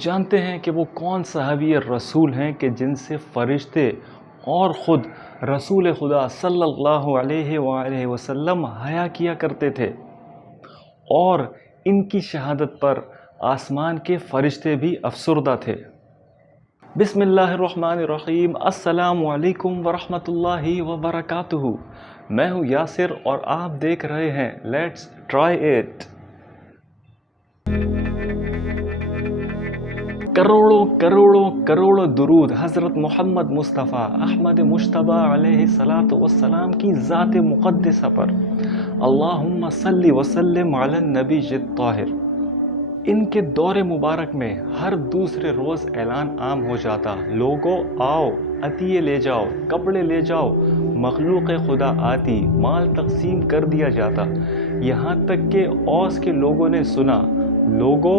جانتے ہیں کہ وہ کون صحابی رسول ہیں کہ جن سے فرشتے اور خود رسول خدا صلی اللہ علیہ وآلہ وسلم حیا کیا کرتے تھے، اور ان کی شہادت پر آسمان کے فرشتے بھی افسردہ تھے۔ بسم اللہ الرحمن الرحیم۔ السلام علیکم ورحمۃ اللہ وبرکاتہ۔ میں ہوں یاسر اور آپ دیکھ رہے ہیں لیٹس ٹرائی اٹ۔ کروڑوں کروڑوں کروڑوں درود حضرت محمد مصطفیٰ احمد مجتبی علیہ الصلاۃ والسلام کی ذات مقدسہ پر۔ اللہم صلی وسلم علی النبی الطاہر۔ ان کے دور مبارک میں ہر دوسرے روز اعلان عام ہو جاتا، لوگوں آؤ، عطیے لے جاؤ، کپڑے لے جاؤ، مخلوق خدا آتی، مال تقسیم کر دیا جاتا۔ یہاں تک کہ اوس کے لوگوں نے سنا، لوگوں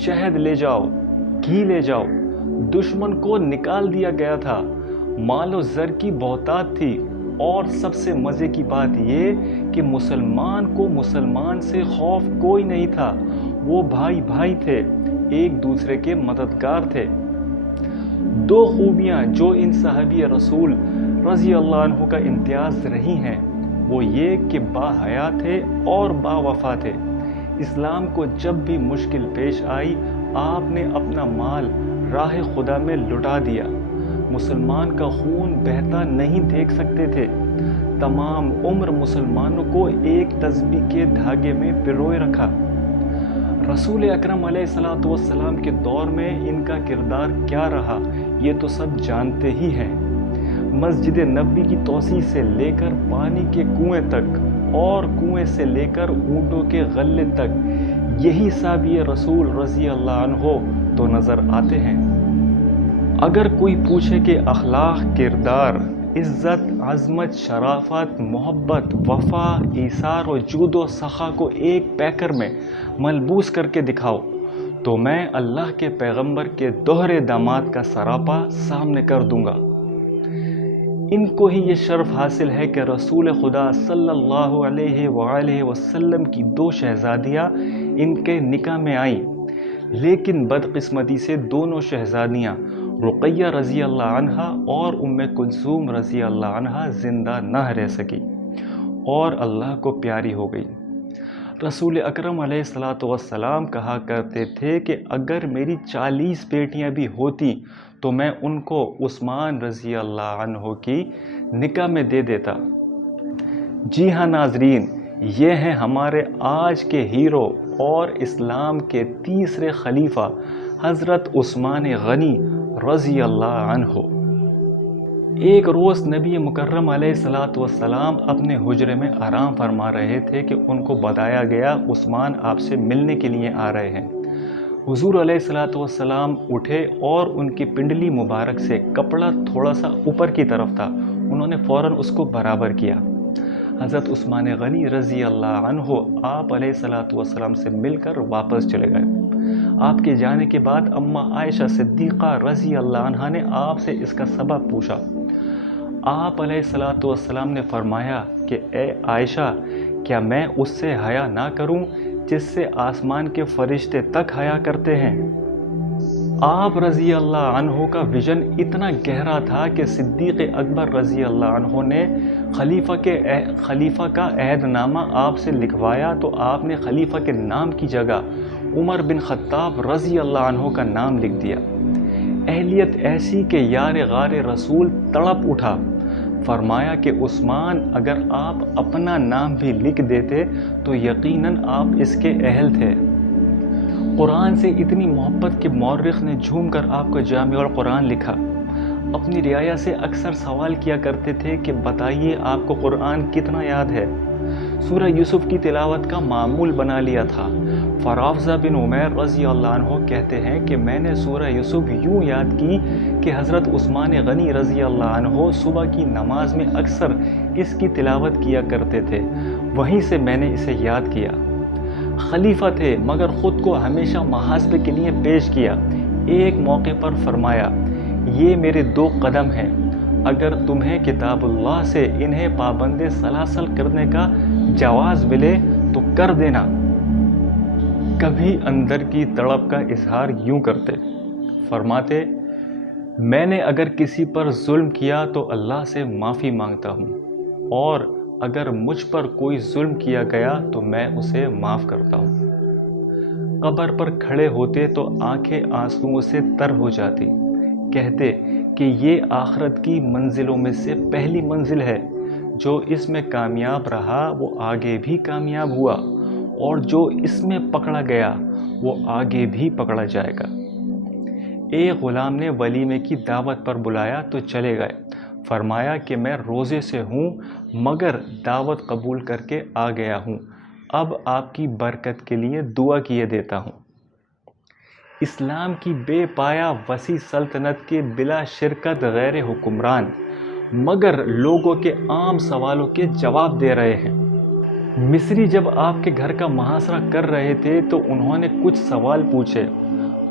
شہد لے جاؤ، گھی لے جاؤ۔ دشمن کو نکال دیا گیا تھا، مال و زر کی بہتات تھی، اور سب سے مزے کی بات یہ کہ مسلمان کو مسلمان سے خوف کوئی نہیں تھا، وہ بھائی بھائی تھے، ایک دوسرے کے مددگار تھے۔ دو خوبیاں جو ان صحابی رسول رضی اللہ عنہ کا امتیاز رہی ہیں، وہ یہ کہ با حیا تھے اور با وفا تھے۔ اسلام کو جب بھی مشکل پیش آئی، آپ نے اپنا مال راہ خدا میں لٹا دیا۔ مسلمان کا خون بہتا نہیں دیکھ سکتے تھے، تمام عمر مسلمانوں کو ایک تسبیح کے دھاگے میں پروئے رکھا۔ رسول اکرم علیہ الصلوۃ والسلام کے دور میں ان کا کردار کیا رہا، یہ تو سب جانتے ہی ہیں۔ مسجد نبوی کی توسیع سے لے کر پانی کے کنویں تک، اور کنویں سے لے کر اونٹوں کے غلے تک، یہی صحابی رسول رضی اللہ عنہ تو نظر آتے ہیں۔ اگر کوئی پوچھے کہ اخلاق، کردار، عزت، عظمت، شرافت، محبت، وفا، ایثار و جود و سخا کو ایک پیکر میں ملبوس کر کے دکھاؤ، تو میں اللہ کے پیغمبر کے دوہرے داماد کا سراپا سامنے کر دوں گا۔ ان کو ہی یہ شرف حاصل ہے کہ رسول خدا صلی اللہ علیہ وآلہ وسلم کی دو شہزادیاں ان کے نکاح میں آئیں، لیکن بدقسمتی سے دونوں شہزادیاں رقیہ رضی اللہ عنہا اور ام کلثوم رضی اللہ عنہا زندہ نہ رہ سکی اور اللہ کو پیاری ہو گئی۔ رسول اکرم علیہ الصلوۃ والسلام کہا کرتے تھے کہ اگر میری 40 بیٹیاں بھی ہوتی تو میں ان کو عثمان رضی اللہ عنہ کی نکاح میں دے دیتا۔ جی ہاں ناظرین، یہ ہیں ہمارے آج کے ہیرو اور اسلام کے تیسرے خلیفہ حضرت عثمان غنی رضی اللہ عنہ۔ ایک روز نبی مکرم علیہ الصلوۃ والسلام اپنے حجرے میں آرام فرما رہے تھے کہ ان کو بتایا گیا عثمان آپ سے ملنے کے لیے آ رہے ہیں۔ حضور علیہ الصلوۃ والسلام اٹھے اور ان کی پنڈلی مبارک سے کپڑا تھوڑا سا اوپر کی طرف تھا، انہوں نے فوراً اس کو برابر کیا۔ حضرت عثمان غنی رضی اللہ عنہ آپ علیہ الصلوۃ والسلام سے مل کر واپس چلے گئے۔ آپ کے جانے کے بعد اماں عائشہ صدیقہ رضی اللہ عنہا نے آپ سے اس کا سبب پوچھا۔ آپ علیہ الصلوۃ والسلام نے فرمایا کہ اے عائشہ، کیا میں اس سے حیا نہ کروں جس سے آسمان کے فرشتے تک حیا کرتے ہیں؟ آپ رضی اللہ عنہ کا ویژن اتنا گہرا تھا کہ صدیق اکبر رضی اللہ عنہ نے خلیفہ کا عہد نامہ آپ سے لکھوایا تو آپ نے خلیفہ کے نام کی جگہ عمر بن خطاب رضی اللہ عنہ کا نام لکھ دیا۔ اہلیت ایسی کہ یار غار رسول تڑپ اٹھا، فرمایا کہ عثمان اگر آپ اپنا نام بھی لکھ دیتے تو یقیناً آپ اس کے اہل تھے۔ قرآن سے اتنی محبت کہ مورخ نے جھوم کر آپ کو جامع القرآن لکھا۔ اپنی رعایا سے اکثر سوال کیا کرتے تھے کہ بتائیے آپ کو قرآن کتنا یاد ہے؟ سورہ یوسف کی تلاوت کا معمول بنا لیا تھا۔ فراوزہ بن عمیر رضی اللہ عنہ کہتے ہیں کہ میں نے سورہ یوسف یوں یاد کی کہ حضرت عثمان غنی رضی اللہ عنہ صبح کی نماز میں اکثر اس کی تلاوت کیا کرتے تھے، وہیں سے میں نے اسے یاد کیا۔ خلیفہ تھے مگر خود کو ہمیشہ محاسبے کے لیے پیش کیا۔ ایک موقع پر فرمایا، یہ میرے 2 قدم ہیں، اگر تمہیں کتاب اللہ سے انہیں پابند سلاسل کرنے کا جواز ملے تو کر دینا۔ کبھی اندر کی تڑپ کا اظہار یوں کرتے، فرماتے میں نے اگر کسی پر ظلم کیا تو اللہ سے معافی مانگتا ہوں، اور اگر مجھ پر کوئی ظلم کیا گیا تو میں اسے معاف کرتا ہوں۔ قبر پر کھڑے ہوتے تو آنکھیں آنسوؤں سے تر ہو جاتی، کہتے کہ یہ آخرت کی منزلوں میں سے پہلی منزل ہے، جو اس میں کامیاب رہا وہ آگے بھی کامیاب ہوا، اور جو اس میں پکڑا گیا وہ آگے بھی پکڑا جائے گا۔ ایک غلام نے ولیمے کی دعوت پر بلایا تو چلے گئے، فرمایا کہ میں روزے سے ہوں مگر دعوت قبول کر کے آ گیا ہوں، اب آپ کی برکت کے لیے دعا کیے دیتا ہوں۔ اسلام کی بے پایا وسیع سلطنت کے بلا شرکت غیر حکمران مگر لوگوں کے عام سوالوں کے جواب دے رہے ہیں۔ مصری جب آپ کے گھر کا محاصرہ کر رہے تھے تو انہوں نے کچھ سوال پوچھے،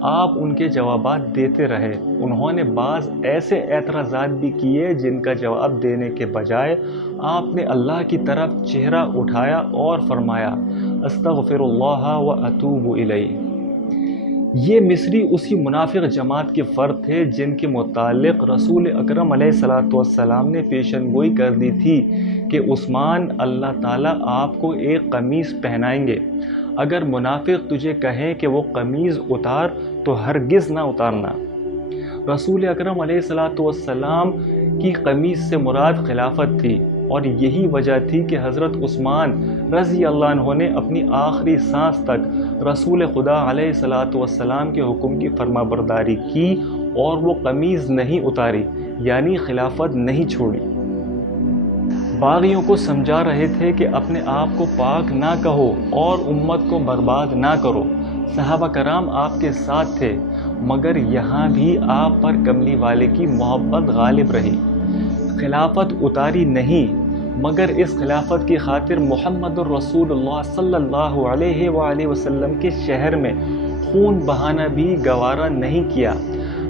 آپ ان کے جوابات دیتے رہے۔ انہوں نے بعض ایسے اعتراضات بھی کیے جن کا جواب دینے کے بجائے آپ نے اللہ کی طرف چہرہ اٹھایا اور فرمایا استغفر اللہ و اتوب الیہ۔ یہ مصری اسی منافق جماعت کے فرد تھے جن کے متعلق رسول اکرم علیہ السلام نے پیشن گوئی کر دی تھی کہ عثمان اللہ تعالیٰ آپ کو ایک قمیص پہنائیں گے، اگر منافق تجھے کہیں کہ وہ قمیض اتار تو ہرگز نہ اتارنا۔ رسول اکرم علیہ السلام کی قمیص سے مراد خلافت تھی، اور یہی وجہ تھی کہ حضرت عثمان رضی اللہ عنہ نے اپنی آخری سانس تک رسول خدا علیہ السلام کے حکم کی فرما برداری کی اور وہ قمیض نہیں اتاری، یعنی خلافت نہیں چھوڑی۔ باغیوں کو سمجھا رہے تھے کہ اپنے آپ کو پاک نہ کہو اور امت کو برباد نہ کرو۔ صحابہ کرام آپ کے ساتھ تھے، مگر یہاں بھی آپ پر کملی والے کی محبت غالب رہی۔ خلافت اتاری نہیں، مگر اس خلافت کی خاطر محمد الرسول اللہ صلی اللہ علیہ وآلہ وسلم کے شہر میں خون بہانا بھی گوارا نہیں کیا،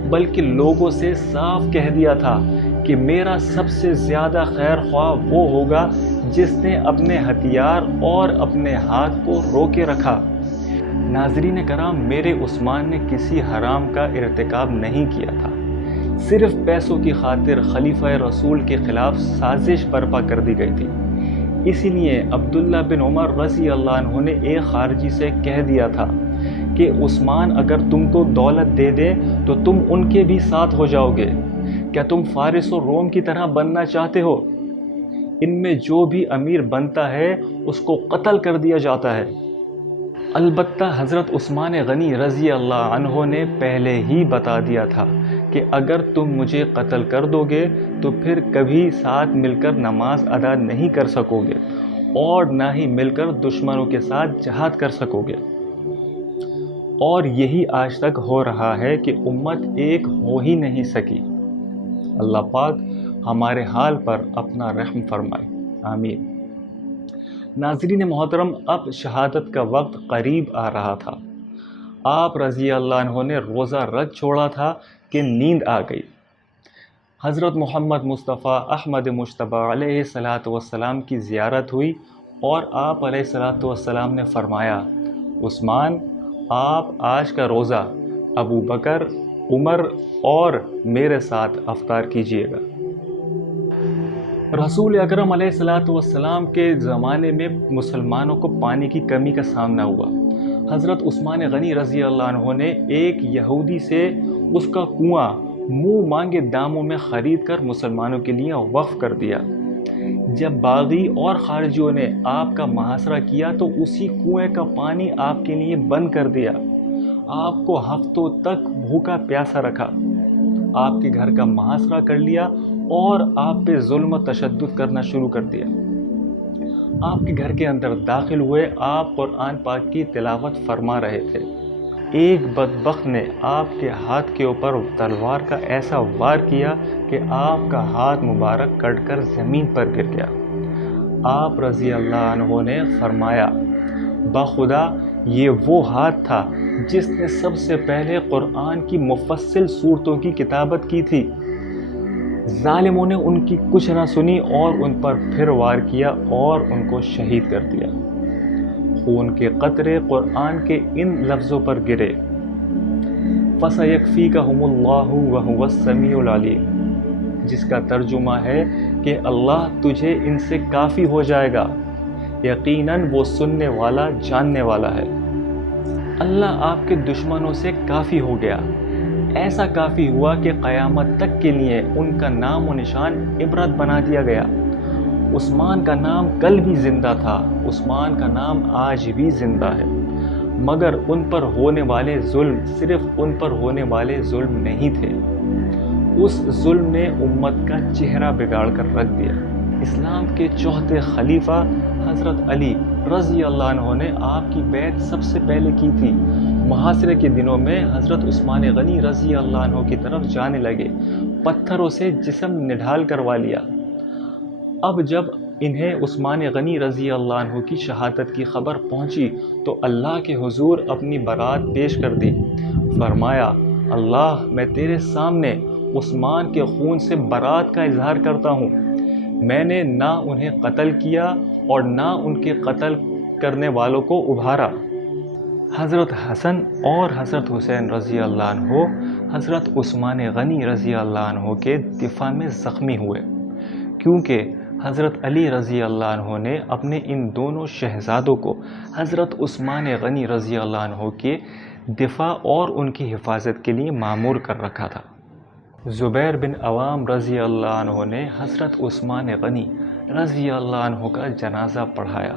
بلکہ لوگوں سے صاف کہہ دیا تھا کہ میرا سب سے زیادہ خیر خواہ وہ ہوگا جس نے اپنے ہتھیار اور اپنے ہاتھ کو روکے رکھا۔ ناظرین کرام، میرے عثمان نے کسی حرام کا ارتکاب نہیں کیا تھا، صرف پیسوں کی خاطر خلیفہ رسول کے خلاف سازش برپا کر دی گئی تھی۔ اسی لیے عبداللہ بن عمر رضی اللہ عنہ نے ایک خارجی سے کہہ دیا تھا کہ عثمان اگر تم کو دولت دے دیں تو تم ان کے بھی ساتھ ہو جاؤ گے، کیا تم فارس و روم کی طرح بننا چاہتے ہو؟ ان میں جو بھی امیر بنتا ہے اس کو قتل کر دیا جاتا ہے۔ البتہ حضرت عثمان غنی رضی اللہ عنہ نے پہلے ہی بتا دیا تھا کہ اگر تم مجھے قتل کر دو گے تو پھر کبھی ساتھ مل کر نماز ادا نہیں کر سکو گے اور نہ ہی مل کر دشمنوں کے ساتھ جہاد کر سکو گے۔ اور یہی آج تک ہو رہا ہے کہ امت ایک ہو ہی نہیں سکی۔ اللہ پاک ہمارے حال پر اپنا رحم فرمائے، آمین۔ ناظرین محترم، اب شہادت کا وقت قریب آ رہا تھا۔ آپ رضی اللہ عنہ نے روزہ رکھ چھوڑا تھا کہ نیند آ گئی۔ حضرت محمد مصطفیٰ احمد مجتبیٰ علیہ السلام کی زیارت ہوئی اور آپ علیہ السلام نے فرمایا عثمان، آپ آج کا روزہ ابو بکر، عمر اور میرے ساتھ افطار کیجیے گا۔ رسول اکرم علیہ السلام کے زمانے میں مسلمانوں کو پانی کی کمی کا سامنا ہوا۔ حضرت عثمان غنی رضی اللہ عنہ نے ایک یہودی سے اس کا کنواں منہ مانگے داموں میں خرید کر مسلمانوں کے لیے وقف کر دیا۔ جب باغی اور خارجیوں نے آپ کا محاصرہ کیا تو اسی کنویں کا پانی آپ کے لیے بند کر دیا، آپ کو ہفتوں تک بھوکا پیاسا رکھا، آپ کے گھر کا محاصرہ کر لیا اور آپ پہ ظلم و تشدد کرنا شروع کر دیا۔ آپ کے گھر کے اندر داخل ہوئے، آپ قرآن پاک کی تلاوت فرما رہے تھے، ایک بدبخت نے آپ کے ہاتھ کے اوپر تلوار کا ایسا وار کیا کہ آپ کا ہاتھ مبارک کٹ کر زمین پر گر گیا۔ آپ رضی اللہ عنہ نے فرمایا بخدا یہ وہ ہاتھ تھا جس نے سب سے پہلے قرآن کی مفصل صورتوں کی کتابت کی تھی۔ ظالموں نے ان کی کچھ نہ سنی اور ان پر پھر وار کیا اور ان کو شہید کر دیا۔ خون کے قطرے قرآن کے ان لفظوں پر گرے، فَسَيَكْفِيكَهُمُ اللَّهُ وَهُوَ السَّمِيعُ الْعَلِيمُ، جس کا ترجمہ ہے کہ اللہ تجھے ان سے کافی ہو جائے گا، یقیناً وہ سننے والا جاننے والا ہے۔ اللہ آپ کے دشمنوں سے کافی ہو گیا، ایسا کافی ہوا کہ قیامت تک کے لیے ان کا نام و نشان عبرت بنا دیا گیا۔ عثمان کا نام کل بھی زندہ تھا، عثمان کا نام آج بھی زندہ ہے، مگر ان پر ہونے والے ظلم صرف ان پر ہونے والے ظلم نہیں تھے، اس ظلم نے امت کا چہرہ بگاڑ کر رکھ دیا۔ اسلام کے چوتھے خلیفہ حضرت علی رضی اللہ عنہ نے آپ کی بیعت سب سے پہلے کی تھی۔ محاصرے کے دنوں میں حضرت عثمان غنی رضی اللہ عنہ کی طرف جانے لگے، پتھروں سے جسم نڈھال کروا لیا۔ اب جب انہیں عثمان غنی رضی اللہ عنہ کی شہادت کی خبر پہنچی تو اللہ کے حضور اپنی برات پیش کر دی۔ فرمایا، اللہ میں تیرے سامنے عثمان کے خون سے برات کا اظہار کرتا ہوں، میں نے نہ انہیں قتل کیا اور نہ ان کے قتل کرنے والوں کو ابھارا۔ حضرت حسن اور حضرت حسین رضی اللہ عنہ حضرت عثمان غنی رضی اللہ عنہ کے دفاع میں زخمی ہوئے، کیونکہ حضرت علی رضی اللہ عنہ نے اپنے ان دونوں شہزادوں کو حضرت عثمان غنی رضی اللہ عنہ کے دفاع اور ان کی حفاظت کے لیے مامور کر رکھا تھا۔ زبیر بن عوام رضی اللہ عنہ نے حضرت عثمان غنی رضی اللہ عنہ کا جنازہ پڑھایا۔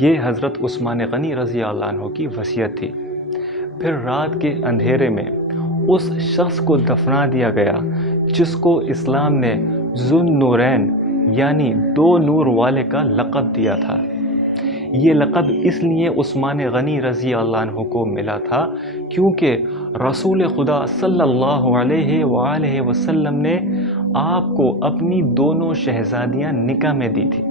یہ حضرت عثمان غنی رضی اللہ عنہ کی وصیت تھی۔ پھر رات کے اندھیرے میں اس شخص کو دفنا دیا گیا جس کو اسلام نے ذو النورین یعنی دو نور والے کا لقب دیا تھا۔ یہ لقب اس لیے عثمان غنی رضی اللہ عنہ کو ملا تھا کیونکہ رسول خدا صلی اللہ علیہ وآلہ وسلم نے آپ کو اپنی دونوں شہزادیاں نکاح میں دی تھی۔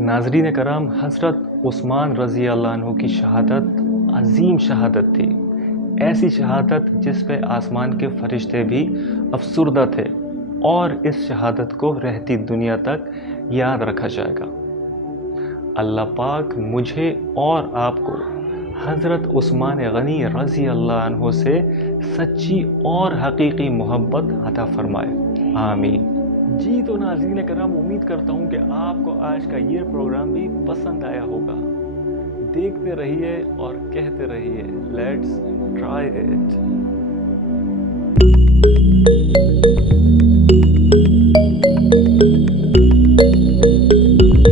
ناظرین کرام، حضرت عثمان رضی اللہ عنہ کی شہادت عظیم شہادت تھی، ایسی شہادت جس پہ آسمان کے فرشتے بھی افسردہ تھے، اور اس شہادت کو رہتی دنیا تک یاد رکھا جائے گا۔ اللہ پاک مجھے اور آپ کو حضرت عثمان غنی رضی اللہ عنہ سے سچی اور حقیقی محبت عطا فرمائے، آمین۔ جی تو ناظرین کرام، امید کرتا ہوں کہ آپ کو آج کا یہ پروگرام بھی پسند آیا ہوگا۔ دیکھتے رہیے اور کہتے رہیے، لیٹس ٹرائی اٹ۔